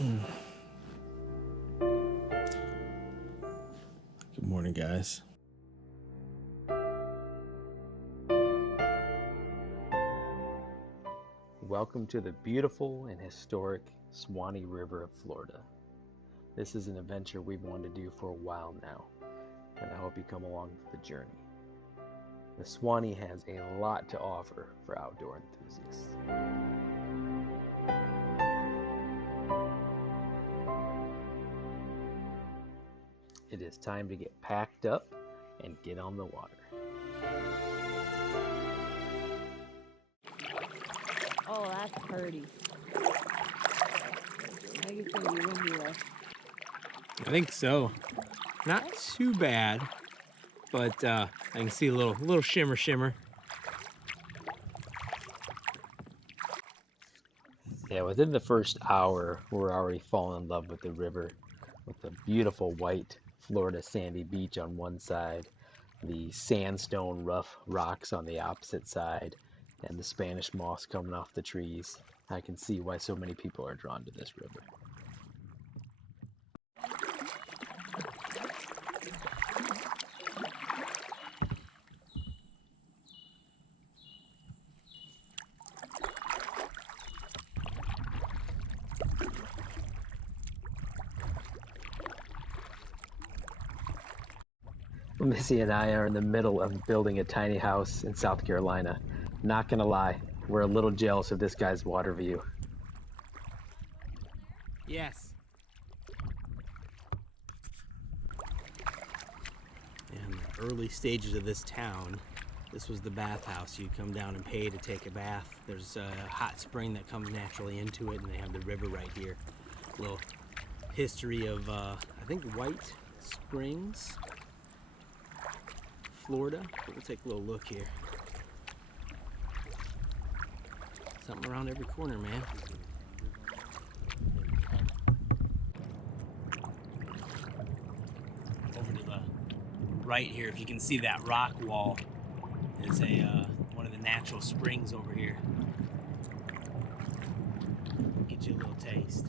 Good morning, guys. Welcome to the beautiful and historic Suwannee River of Florida. This is an adventure we've wanted to do for a while now, and I hope you come along for the journey. The Suwannee has a lot to offer for outdoor enthusiasts. It is time to get packed up and get on the water. Oh, that's pretty. I think it's gonna be windy though. I think so. Not too bad, but I can see a little shimmer. Yeah, within the first hour, we're already falling in love with the river, with the beautiful white Florida sandy beach on one side, the sandstone rough rocks on the opposite side, and the Spanish moss coming off the trees. I can see why so many people are drawn to this river. Missy and I are in the middle of building a tiny house in South Carolina. Not gonna lie, we're a little jealous of this guy's water view. Yes. In the early stages of this town, this was the bathhouse. You come down and pay to take a bath. There's a hot spring that comes naturally into it, and they have the river right here. A little history of, I think, White Springs, Florida. We'll take a little look here. Something around every corner, man. Over to the right here, if you can see that rock wall, is one of the natural springs over here. Get you a little taste.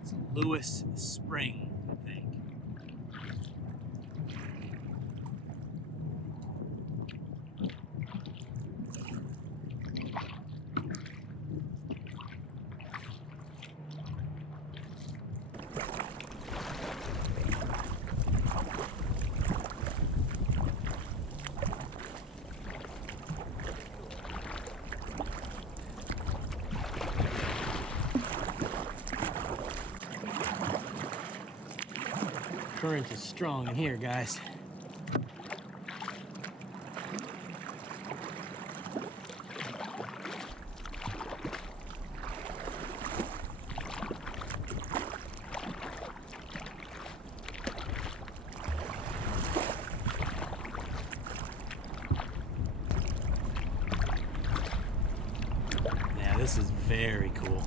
It's Lewis Spring, I think. Current is strong in here, guys. Yeah, this is very cool.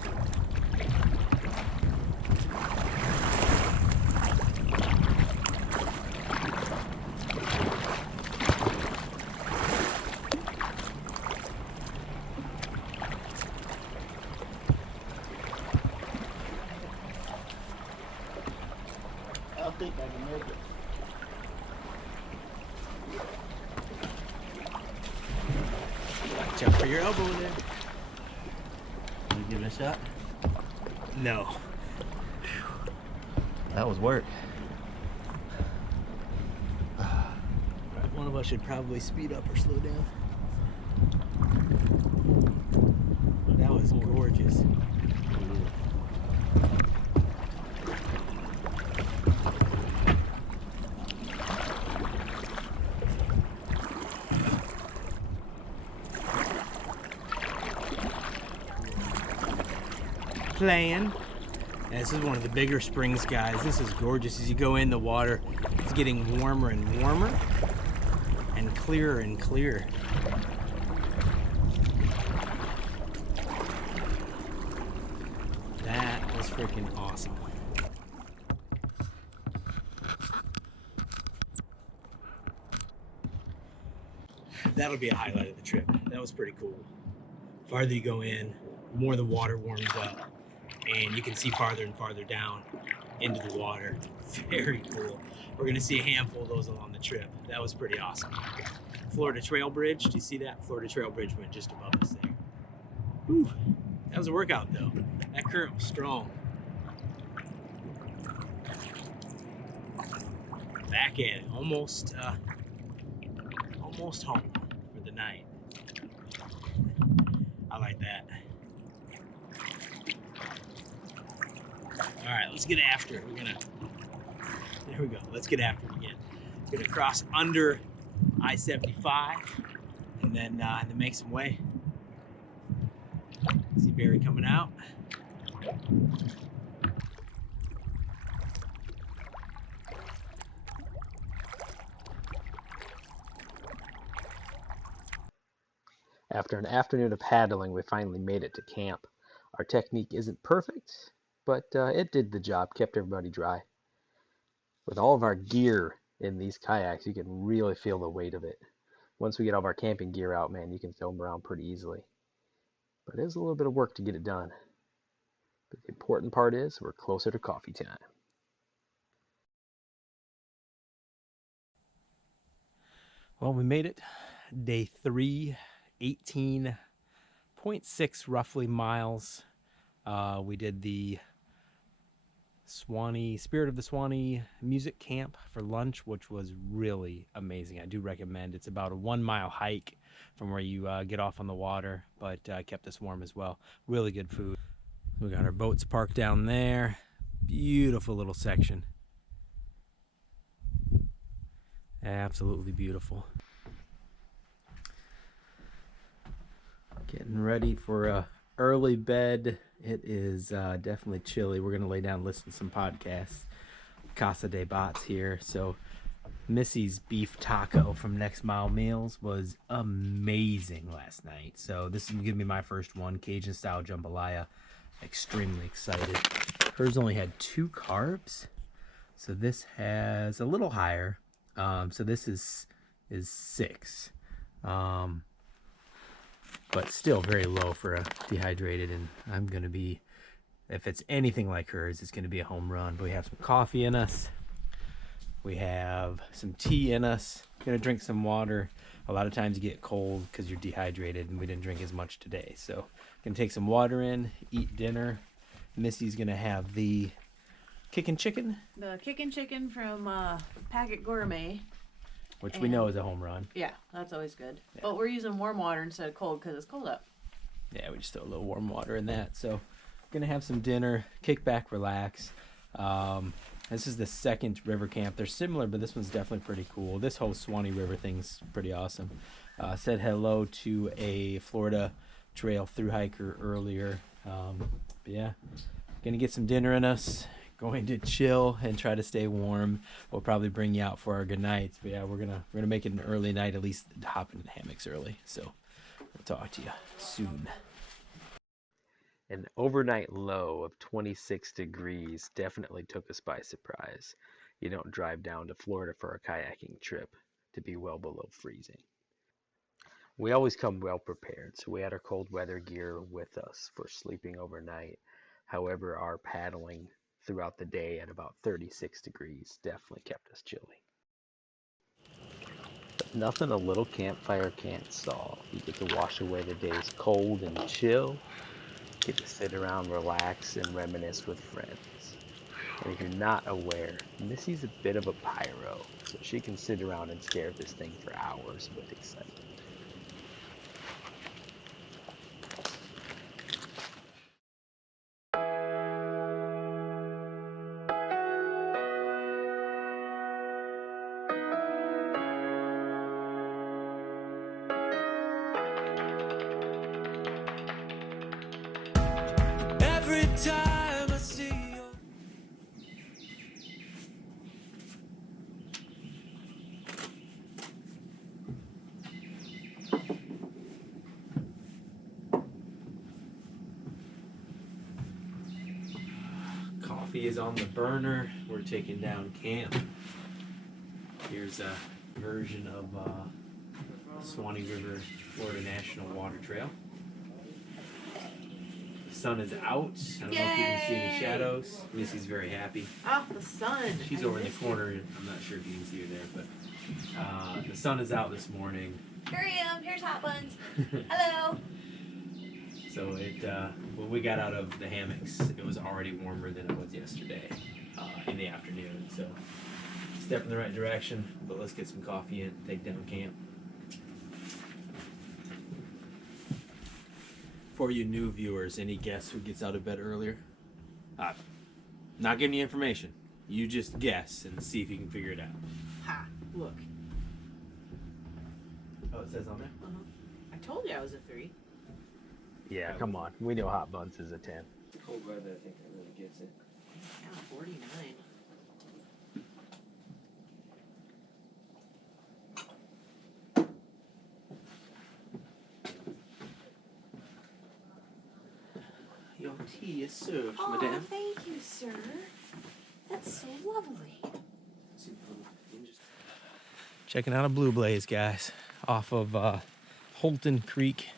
I don't think I can make it. Watch out for your elbow there. You give it a shot? No. That was work. One of us should probably speed up or slow down. That was gorgeous. Playing. This is one of the bigger springs, guys. This is gorgeous. As you go in, the water is getting warmer and warmer and clearer and clearer. That was freaking awesome. that'll be a highlight of the trip. That was pretty cool. Farther you go in, the more the water warms up, and you can see farther and farther down into the water. Very cool. We're gonna see a handful of those along the trip. That was pretty awesome. Florida Trail Bridge, do you see that? Florida Trail Bridge went just above us there. Whew. That was a workout though. That current was strong. Back at it, almost home for the night. I like that. All right, let's get after it. There we go. Let's get after it again. We're gonna cross under I-75 and then make some way. See Barry coming out. After an afternoon of paddling, we finally made it to camp. Our technique isn't perfect, but it did the job, kept everybody dry. With all of our gear in these kayaks, you can really feel the weight of it. Once we get all of our camping gear out, man, you can throw them around pretty easily. But it is a little bit of work to get it done. But the important part is we're closer to coffee time. Well, we made it. Day 3, 18.6 roughly miles. We did the Spirit of the Suwannee music camp for lunch, which was really amazing. I do recommend. It's about a 1 mile hike from where you get off on the water, but kept us warm as well. Really good food. We got our boats parked down there. Beautiful little section. Absolutely beautiful. Getting ready for a early bed. It is definitely chilly. We're gonna lay down and listen to some podcasts. Casa de Bots here. So Missy's beef taco from Next Mile Meals was amazing last night. So this is gonna be my first one, Cajun style jambalaya. Extremely excited. Hers only had 2 carbs, so this has a little higher. So this is 6. But still very low for a dehydrated, and I'm gonna be, if it's anything like hers, it's gonna be a home run. But we have some coffee in us, we have some tea in us, gonna drink some water. A lot of times you get cold because you're dehydrated, and we didn't drink as much today, so gonna take some water in, eat dinner. Missy's gonna have the kickin' chicken, The kickin' chicken from Packet Gourmet. which we know is a home run. Yeah, that's always good. Yeah. But we're using warm water instead of cold because it's cold up. Yeah, we just throw a little warm water in that. So gonna have some dinner, kick back, relax. This is the second river camp. They're similar, but this one's definitely pretty cool. This whole Suwannee River thing's pretty awesome. Said hello to a Florida Trail thru hiker earlier. But yeah, gonna get some dinner in us. Going to chill and try to stay warm. We'll probably bring you out for our good nights. But yeah, we're gonna make it an early night, at least hop into the hammocks early. So we'll talk to you soon. An overnight low of 26 degrees definitely took us by surprise. You don't drive down to Florida for a kayaking trip to be well below freezing. We always come well prepared, so we had our cold weather gear with us for sleeping overnight. However, our paddling throughout the day at about 36 degrees definitely kept us chilly. But nothing a little campfire can't solve. You get to wash away the day's cold and chill. Get to sit around, relax, and reminisce with friends. And if you're not aware, Missy's a bit of a pyro, so she can sit around and stare at this thing for hours with excitement. Every time I see you. Coffee is on the burner. We're taking down camp. Here's a version of Suwannee River, Florida National Water Trail. The sun is out. I don't know if you can see any shadows. Missy's very happy. Oh, the sun. She's over in the corner. I'm not sure if you can see her there, but the sun is out this morning. Here I am. Here's Hot Buns. Hello. So when we got out of the hammocks, it was already warmer than it was yesterday in the afternoon. So step in the right direction, but let's get some coffee in, take down camp. For you new viewers, any guess who gets out of bed earlier? Not giving you information. You just guess and see if you can figure it out. Ha! Look. Oh, it says on there? I told you I was a 3. Yeah, come on. We know Hot Buns is a 10. Cold weather, I think that really gets it. Yeah, 49. Your tea is served, Oh, madame. thank you, sir. That's so lovely. Checking out a blue blaze, guys, off of Holton Creek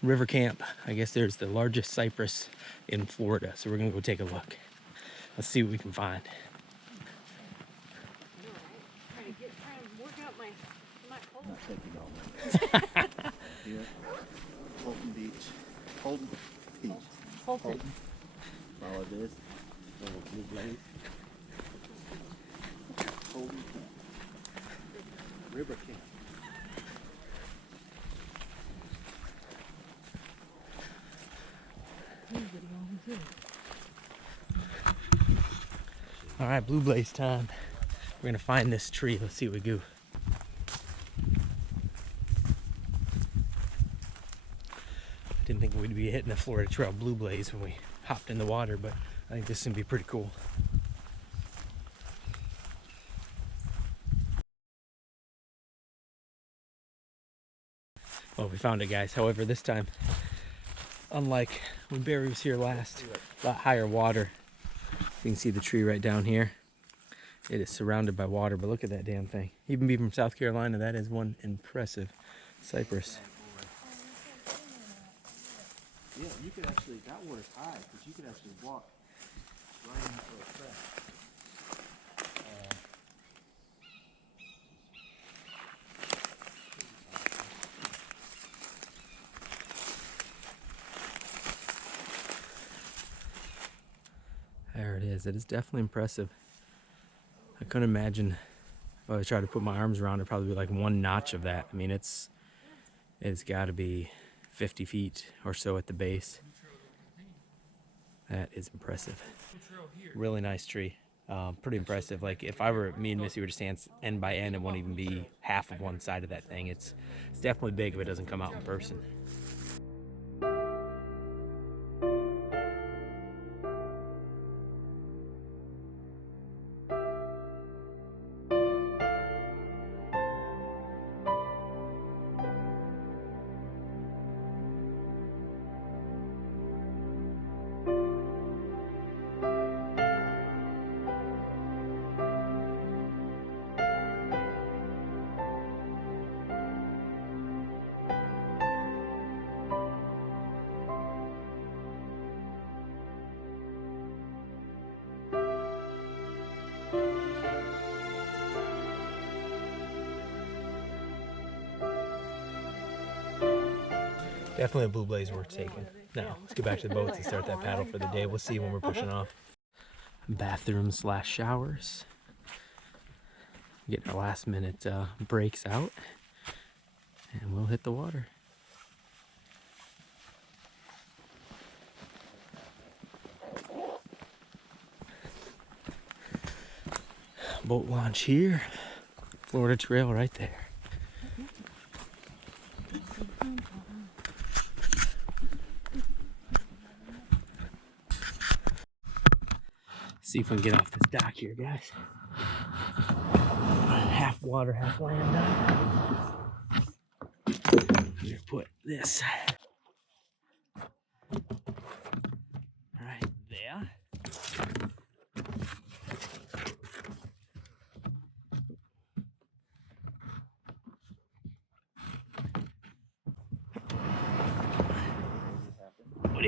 River Camp. I guess there's the largest cypress in Florida, so we're gonna go take a look. Let's see what we can find. Trying to work out my cold. Not taking all Here, Holton Beach. Holton Beach. Holton. Follow this. Little blue blaze. Holton Camp. River Camp. All right, blue blaze time. We're gonna find this tree. Let's see what we do. Didn't think we'd be hitting the Florida Trail blue blaze when we hopped in the water, but I think this is gonna be pretty cool. Well, we found it, guys. However, this time, unlike when Barry was here last, a lot higher water. You can see the tree right down here. It is surrounded by water, but look at that damn thing. Even being from South Carolina, that is one impressive cypress. Yeah, you could actually, that water's high, because you could actually walk right into a track. There it is. It is definitely impressive. I couldn't imagine if I tried to put my arms around it, probably be like one notch of that. I mean, it's got to be 50 feet or so at the base. That is impressive. Really nice tree. Pretty impressive. Like if me and Missy were to stand end by end, it won't even be half of one side of that thing. It's definitely big if it doesn't come out in person. Definitely a blue blaze worth taking. Now, let's get back to the boats and start that paddle for the day. We'll see when we're pushing off. Bathroom/showers. Getting our last minute breaks out. And we'll hit the water. Boat launch here. Florida Trail right there. See if we can get off this dock here, guys. Half water, half land. I'm gonna put this right there.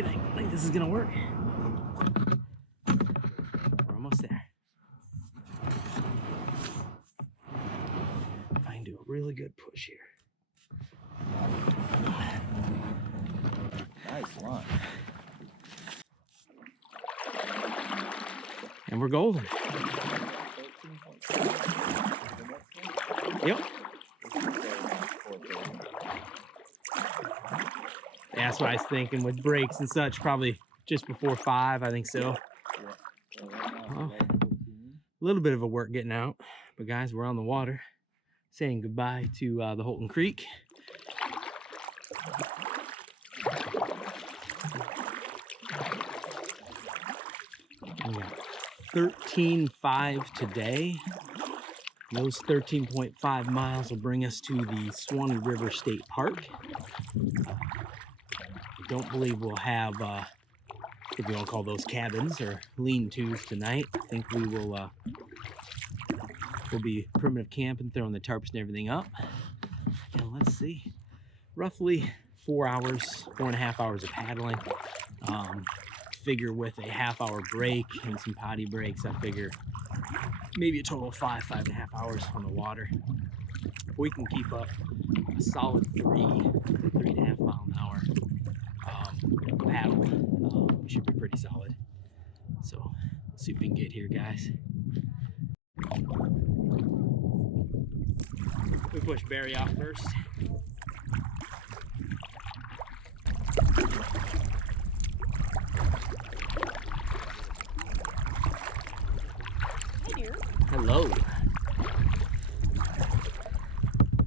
do you think? I think this is gonna work. We're almost there. If I can do a really good push here. Nice line. And we're golden. 13.5. Yep. That's what I was thinking with breaks and such, probably just before 5, I think so. Oh, a little bit of a work getting out, but guys, we're on the water, saying goodbye to the Holton Creek. We got 13.5 today. Those 13.5 miles will bring us to the Suwannee River State Park. I don't believe we'll have, if you want to call those cabins or lean-tos tonight. I think we will we'll be primitive camping, throwing the tarps and everything up. And let's see, roughly 4 hours, 4.5 hours of paddling. Figure with a half-hour break and some potty breaks, I figure maybe a total of 5.5 hours on the water. If we can keep up a solid 3.5 mile an hour paddle, we should be pretty solid. So let's see if we can get here, guys. We push Barry off first. Hello.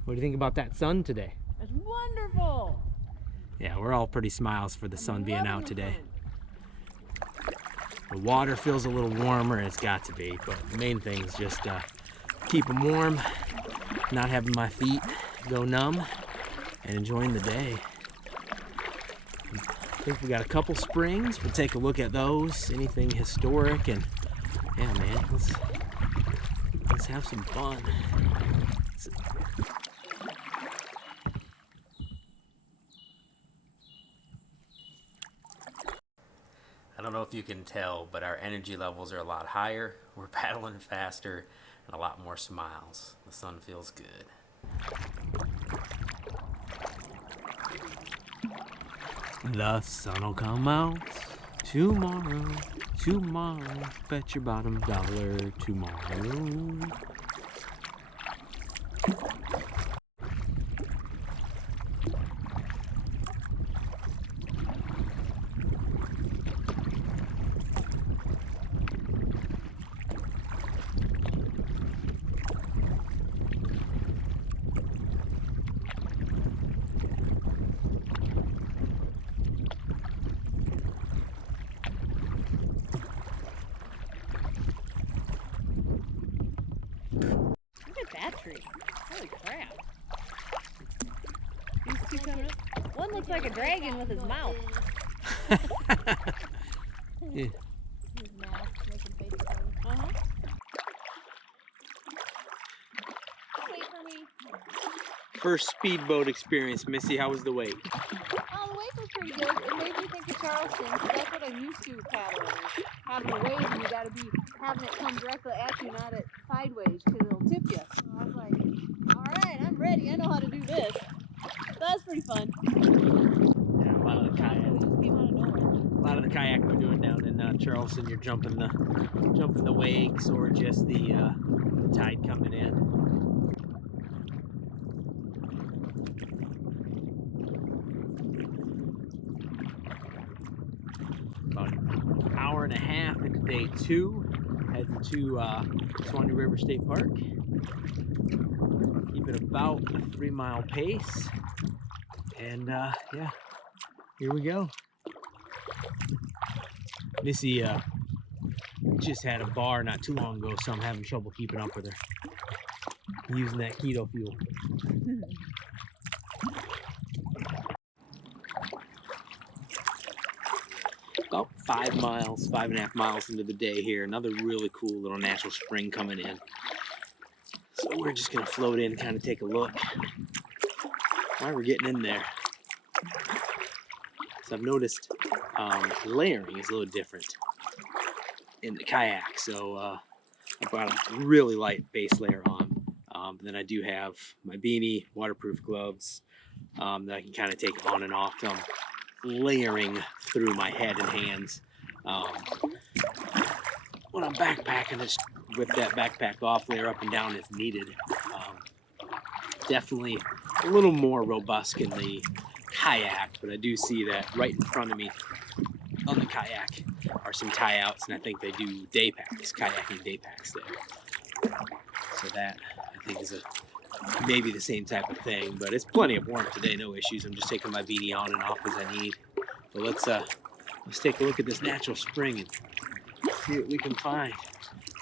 What do you think about that sun today? It's wonderful. Yeah, we're all pretty smiles for the sun being out today. The water feels a little warmer, and it's got to be, but the main thing is just keep them warm, not having my feet go numb, and enjoying the day. I think we got a couple springs. We'll take a look at those, anything historic, and yeah, man, let's have some fun. I don't know if you can tell, but our energy levels are a lot higher. We're paddling faster and a lot more smiles. The sun feels good. The sun will come out tomorrow. Tomorrow, bet your bottom dollar tomorrow. Look at that tree. Holy crap. These two coming up. One looks like a dragon with his mouth. Yeah. His mouth making faces at him. Uh-huh. Wait for me. First speedboat experience, Missy. How was the wake? Oh, the wake was pretty good. It made me think of Charleston, because that's what I'm used to with paddling. Having a wave, and you gotta be having it come directly at you, not at sideways, because it'll tip you. So I was like, alright, I'm ready. I know how to do this. So that's pretty fun. Yeah, a lot of the So kayak. we just came out of nowhere. A lot of the kayak we're doing down in Charleston, you're jumping the wakes or just the tide coming in. About an hour and a half into day 2, heading to Suwannee River State Park. Keeping about a 3-mile pace, and yeah, here we go. Missy just had a bar not too long ago, so I'm having trouble keeping up with her. Using that keto fuel. About 5 miles, 5.5 miles into the day here. Another really cool little natural spring coming in. So we're just gonna float in, kind of take a look. While we're getting in there, So I've noticed layering is a little different in the kayak. So I brought a really light base layer on. Then I do have my beanie, waterproof gloves that I can kind of take on and off. So I'm layering through my head and hands. When I'm backpacking, just whip that backpack off, layer up and down as needed. Definitely a little more robust in the kayak, but I do see that right in front of me on the kayak are some tie outs, and I think they do day packs, kayaking day packs there. So that I think is maybe the same type of thing, but it's plenty of warmth today, no issues. I'm just taking my beanie on and off as I need. But let's take a look at this natural spring and see what we can find.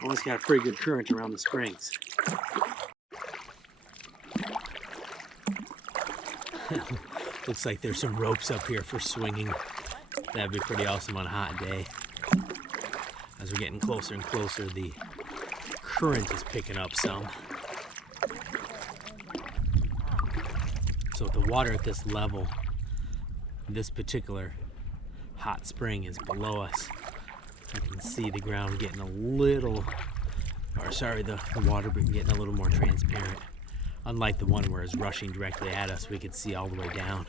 Almost got a pretty good current around the springs. Looks like there's some ropes up here for swinging. That'd be pretty awesome on a hot day. As we're getting closer and closer, the current is picking up some. So with the water at this level, this particular hot spring is below us. I can see the ground getting a little, or sorry, the water getting a little more transparent. Unlike the one where it's rushing directly at us, we could see all the way down.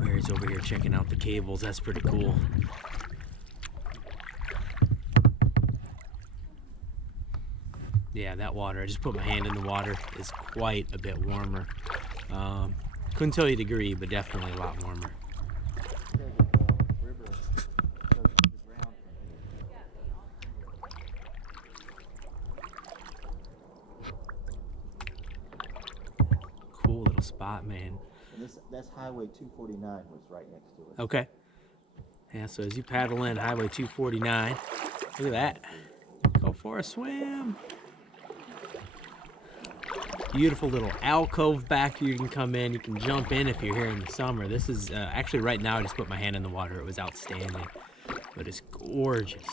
Mary's over here checking out the cables. That's pretty cool. Yeah, that water, I just put my hand in the water, is quite a bit warmer. Couldn't tell you a degree, but definitely a lot warmer. Cool little spot, man. And that's Highway 249 was right next to it. Okay. Yeah, so as you paddle in Highway 249, look at that. Go for a swim. Beautiful little alcove back here you can come in. You can jump in if you're here in the summer. This is actually right now I just put my hand in the water. It was outstanding, but it's gorgeous.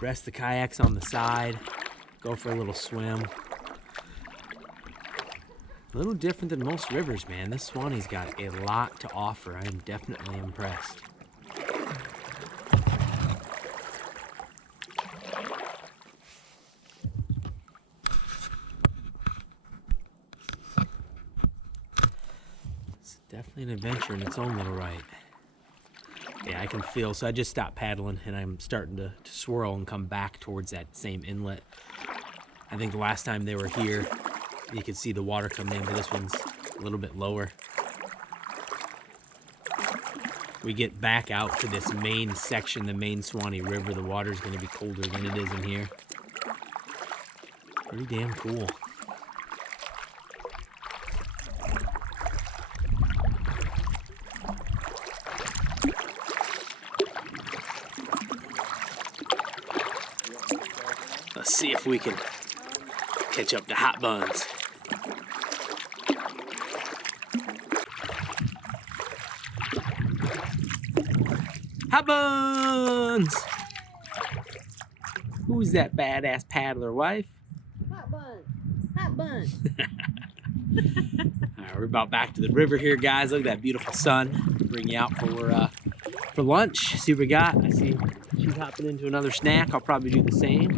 Rest the kayaks on the side. Go for a little swim. A little different than most rivers, man. This Suwannee's got a lot to offer. I am definitely impressed. It's definitely an adventure in its own little right. Yeah, I can feel, so I just stopped paddling and I'm starting to swirl and come back towards that same inlet. I think the last time they were here, you could see the water coming in, but this one's a little bit lower. We get back out to this main section, the main Suwannee River. The water's going to be colder than it is in here. Pretty damn cool. Let's see if we can catch up to hot buns. Hot buns! Who's that badass paddler, wife? Hot bun. Hot bun. All right, we're about back to the river here, guys. Look at that beautiful sun. Bring you out for lunch. See what we got. I see she's hopping into another snack. I'll probably do the same.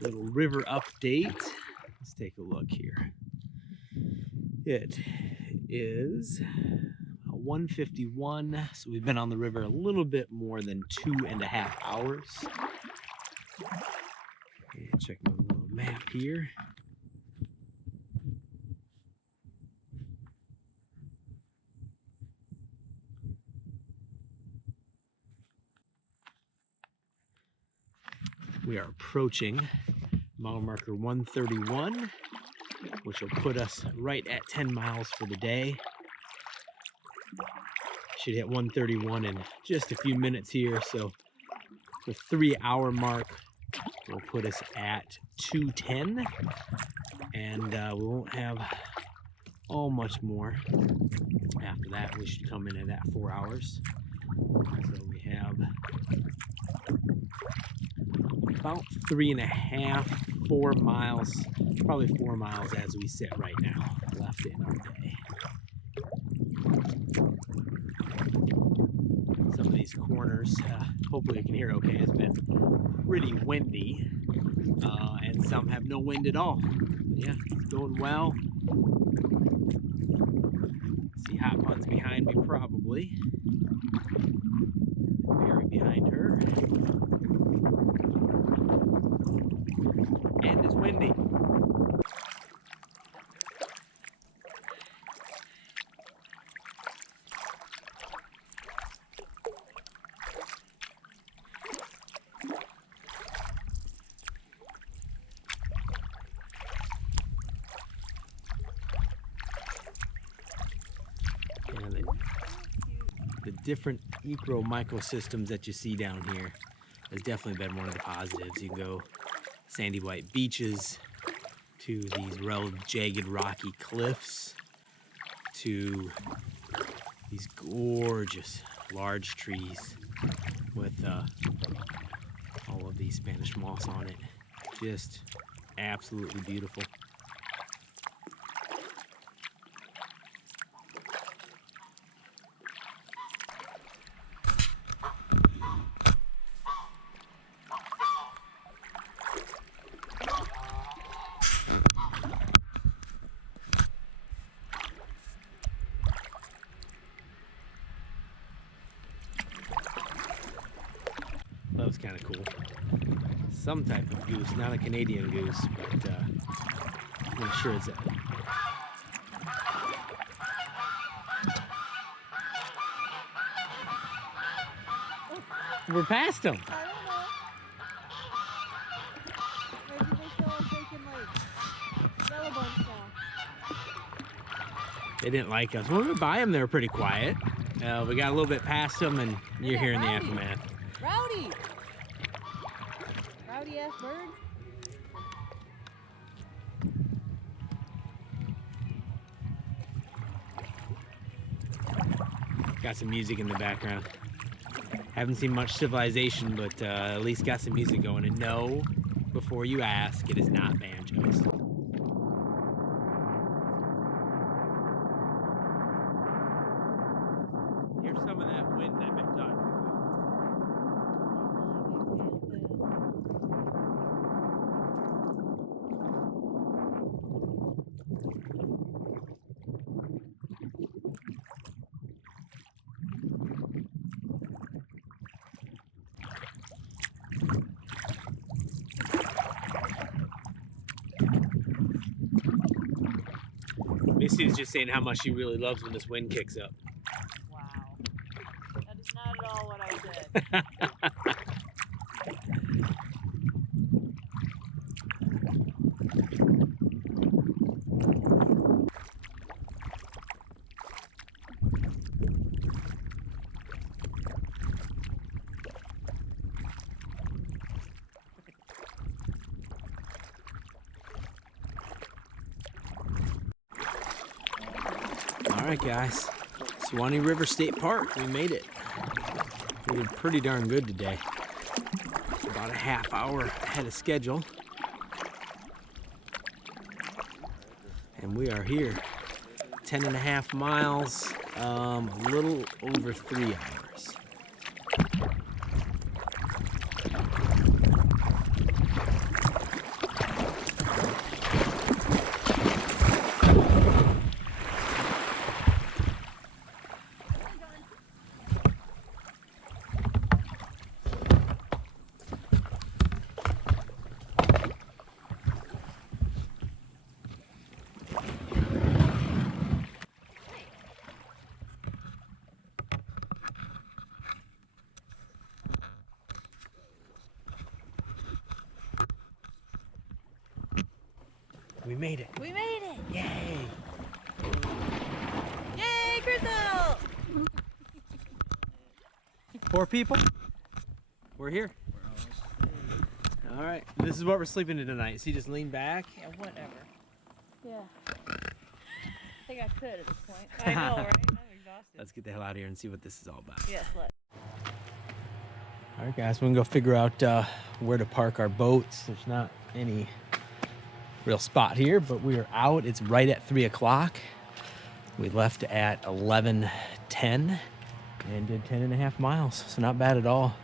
Little river update. Let's take a look here. It is 1:51, so we've been on the river a little bit more than 2.5 hours. And check my little map here. We are approaching mile marker 131, which will put us right at 10 miles for the day. Should hit 131 in just a few minutes here, so the 3-hour mark will put us at 210, and we won't have much more. After that, we should come in at that 4 hours. So we have about 3.5, 4 miles, probably 4 miles as we sit right now, left in our day. Some of these corners, hopefully you can hear okay, it's been pretty windy, and some have no wind at all. But yeah, it's going well. See Hot Buns behind me probably. Mary behind her. And it's windy. The different microsystems that you see down here has definitely been one of the positives. You can go sandy white beaches to these jagged rocky cliffs to these gorgeous large trees with all of these Spanish moss on it. Just absolutely beautiful. That was kind of cool. Some type of goose, not a Canadian goose, but I'm not sure it's a... We're past them. I don't know. Maybe they feel like they can like yellow bunch now. They didn't like us. When we were by them, they were pretty quiet. We got a little bit past them, and you're hearing the aftermath. Rowdy! Rowdy ass bird. Got some music in the background. Haven't seen much civilization, but at least got some music going. And no, before you ask, it is not banjos. Here's some of that wind I've been talking about. Missy was just saying how much she really loves when this wind kicks up. Wow. That is not at all what I said. All right, guys. Suwannee River State Park. We made it. We did pretty darn good today. About a half hour ahead of schedule. And we are here. 10.5 miles, a little over 3 hours. We made it. We made it! Yay! Yay, Crystal! 4 people? We're here. All right, this is what we're sleeping in tonight. See, just lean back. Yeah, whatever. Yeah. I think I could at this point. I know, right? I'm exhausted. Let's get the hell out of here and see what this is all about. Yes, let's. All right, guys, we're gonna go figure out where to park our boats. There's not any real spot here, but we are out. It's right at 3 o'clock. We left at 11:10 and did 10.5 miles, so not bad at all.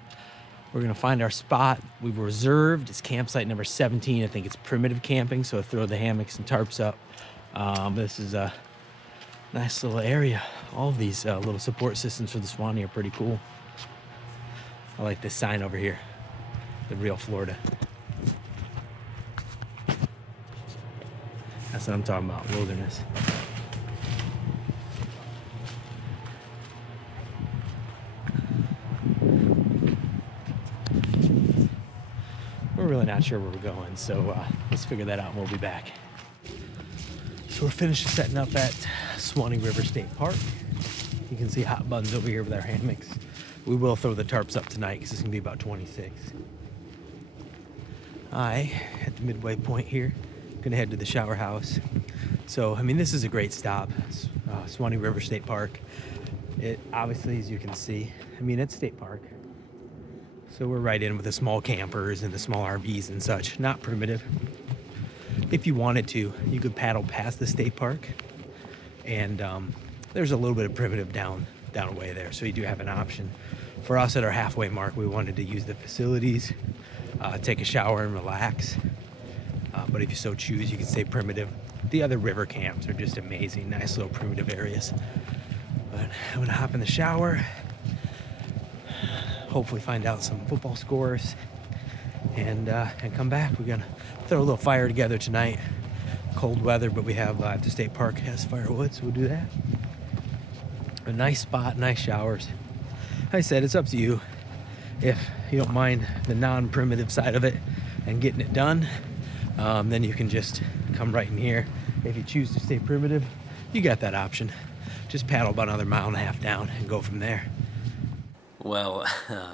We're gonna find our spot. We've reserved. It's campsite number 17. I think it's primitive camping, so throw the hammocks and tarps up. This is a nice little area. All of these little support systems for the Suwannee are pretty cool. I like this sign over here, the real Florida. That's what I'm talking about, wilderness. We're really not sure where we're going, so let's figure that out and we'll be back. So we're finished setting up at Suwannee River State Park. You can see hot buns over here with our hammocks. We will throw the tarps up tonight because it's gonna be about 26. At the midway point here, gonna head to the shower house. So, I mean, this is a great stop. Suwannee River State Park. It obviously, as you can see, I mean, it's state park. So we're right in with the small campers and the small RVs and such, not primitive. If you wanted to, you could paddle past the state park, and there's a little bit of primitive down away there, so you do have an option. For us at our halfway mark, we wanted to use the facilities, take a shower and relax. But if you so choose, you can stay primitive. The other river camps are just amazing, nice little primitive areas. But I'm gonna hop in the shower, hopefully find out some football scores, and come back. We're gonna throw a little fire together tonight. Cold weather, but we have at the state park has firewood, so we'll do that. A nice spot, nice showers. Like I said, it's up to you. If you don't mind the non-primitive side of it and getting it done, then you can just come right in here. If you choose to stay primitive, you got that option. Just paddle about another 1.5 miles down and go from there. Well,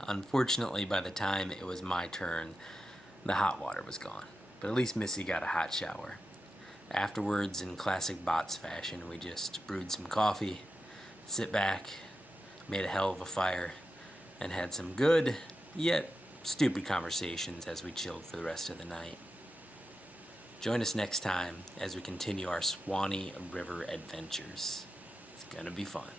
unfortunately, by the time it was my turn, the hot water was gone. But at least Missy got a hot shower. Afterwards, in classic Bots fashion, we just brewed some coffee, sit back, made a hell of a fire, and had some good, yet stupid conversations as we chilled for the rest of the night. Join us next time as we continue our Suwannee River adventures. It's gonna be fun.